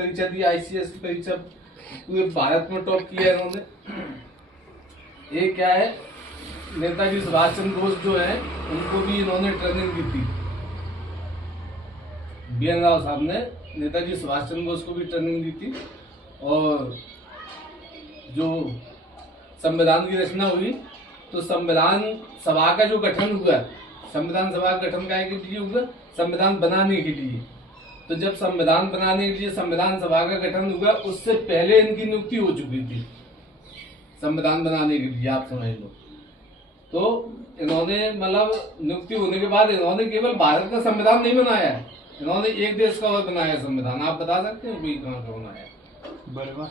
परीक्षा दी, ICS की परीक्षा पूरे भारत में टॉप किया है इन्होंने। ये क्या है, नेताजी सुभाष चंद्र बोस जो है उनको भी इन्होंने ट्रेनिंग दी थी। BN राव साहब ने नेताजी सुभाष चंद्र बोस को भी ट्रेनिंग दी थी। और जो संविधान की रचना हुई तो संविधान सभा का जो गठन हुआ, संविधान सभा का गठन काय के लिए हुआ, संविधान बनाने के लिए। तो जब संविधान बनाने के लिए संविधान सभा का गठन हुआ, उससे पहले इनकी नियुक्ति हो चुकी थी संविधान बनाने के लिए, आप समझ लो। तो इन्होंने मतलब नियुक्ति होने के बाद इन्होंने केवल भारत का संविधान नहीं बनाया है, इन्होंने एक देश का और बनाया संविधान। आप बता सकते हैं कोई कहाँ का बनाया? बर्मा।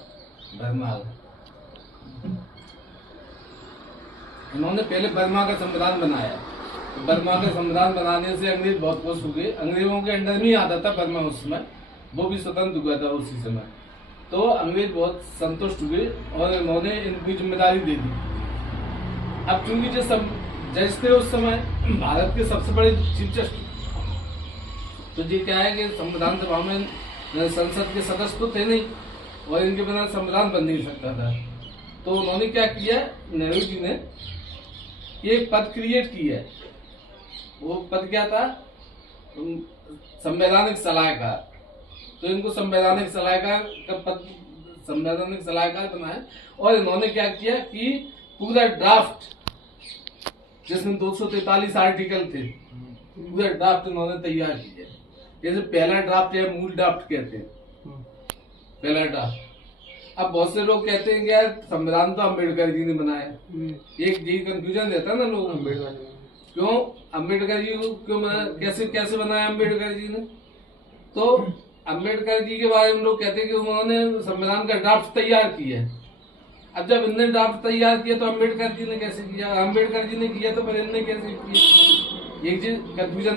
इन्होंने पहले बर्मा का संविधान बनाया। तो बर्मा का संविधान बनाने से अंग्रेज बहुत खुश हुए। अंग्रेजों के अंडर में ही आता था बर्मा उस समय, वो भी स्वतंत्र हुआ था उसी समय। तो अंग्रेज बहुत संतुष्ट हुए और इन्होंने इनकी जिम्मेदारी दे दी। अब चूंकि जो जज थे उस समय भारत के सबसे बड़े चीफ जस्टिस, तो ये क्या है कि संविधान सभा में संसद के सदस्य तो थे नहीं और इनके बिना संविधान बन नहीं सकता था। तो उन्होंने क्या किया, नेहरू जी ने एक पद क्रिएट किया है। वो पद क्या था? संवैधानिक सलाहकार। तो इनको संवैधानिक सलाहकार का पद, संवैधानिक सलाहकार बनाया। और इन्होंने क्या किया कि पूरा ड्राफ्ट, जिसमें 243 आर्टिकल थे, पूरा ड्राफ्ट इन्होंने तैयार किया। जैसे पहला ड्राफ्ट या मूल ड्राफ्ट कहते हैं, पहला ड्राफ्ट। अब बहुत से लोग कहते हैं कि यार संविधान तो अम्बेडकर जी ने बनाया। एक यही कंफ्यूजन रहता है ना लोग, क्यों अम्बेडकर जी को क्यों बनाया, कैसे बनाया अम्बेडकर जी ने? तो अम्बेडकर जी के बारे में लोग कहते हैं कि उन्होंने संविधान का ड्राफ्ट तैयार किया। अब जब इनने ड्राफ्ट तैयार किया तो अम्बेडकर जी ने कैसे किया? अम्बेडकर जी ने किया तो फिर इनने कैसे किया? एक चीज कंफ्यूजन